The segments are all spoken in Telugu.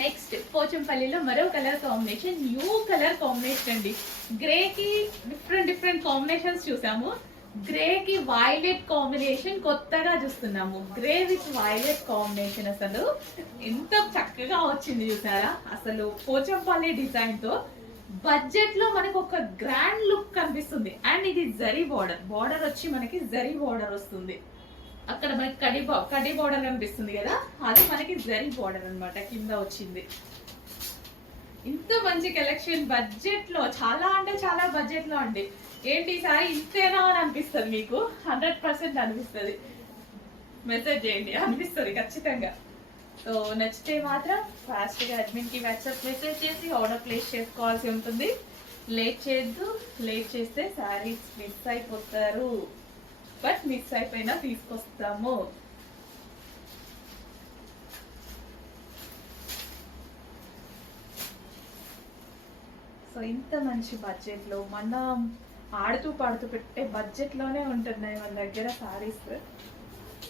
నెక్స్ట్ పోచంపల్లిలో మరో colour combination, new colour combination అండి. గ్రేకి డిఫరెంట్ కాంబినేషన్స్ చూసాము. గ్రేకి వైలెట్ కాంబినేషన్ కొత్తగా చూస్తున్నాము. గ్రే విత్ వైలెట్ కాంబినేషన్ అసలు ఎంత చక్కగా వచ్చింది చూసారా. అసలు పోచంపల్లి డిజైన్ తో బడ్జెట్ లో మనకు ఒక గ్రాండ్ లుక్ కనిపిస్తుంది. అండ్ ఇది జరీ బార్డర్ వచ్చి మనకి జరీ బార్డర్ వస్తుంది. అక్కడ మనకి కడి బార్డర్ కనిపిస్తుంది కదా, అది మనకి జరీ బార్డర్ అన్నమాట కింద వచ్చింది. ఇంత మంచి కలెక్షన్ బడ్జెట్ లో, చాలా అంటే చాలా బడ్జెట్ లో అండి. ఏంటి సారీ ఇంతేనా అని అనిపిస్తుంది మీకు, 100% అనిపిస్తుంది. మెసేజ్ చేయండి, అనిపిస్తుంది ఖచ్చితంగా. సో నచ్చితే మాత్రం ఫాస్ట్ గా అడ్మిన్ కి వాట్సాప్ మెసేజ్ చేసి ఆర్డర్ ప్లేస్ చేసుకోవాల్సి ఉంటుంది. లేట్ చేయొద్దు, లేట్ చేస్తే శారీస్ మిస్ అయిపోతారు. బట్ మిస్ అయిపోయినా తీసుకొస్తాము. సో ఇంత మంచి బడ్జెట్ లో మనం ఆడుతూ పాడుతూ పెట్టే బడ్జెట్ లోనే ఉంటున్నాయి మన దగ్గర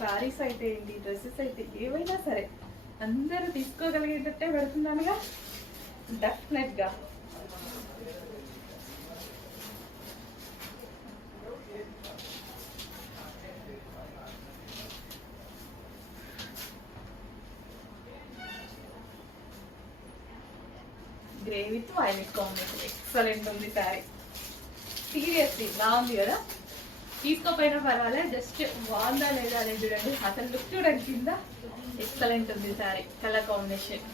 సారీస్ అయితే ఏంటి, డ్రెస్సెస్ అయితే ఏవైనా సరే అందరూ తీసుకోగలిగేటట్టే పెడుతున్నానుగా డెఫినెట్ గా. Grey with violet combination excellent ఉంది సారీ. సీరియస్లీ బాగుంది కదా, తీసుకోపోయినా పర్వాలేదు, జస్ట్ బాగుందా లేదా అనేది చూడండి. అసలు లుక్ చూడండి కింద, ఎక్సలెంట్ ఉంది సారీ కలర్ కాంబినేషన్.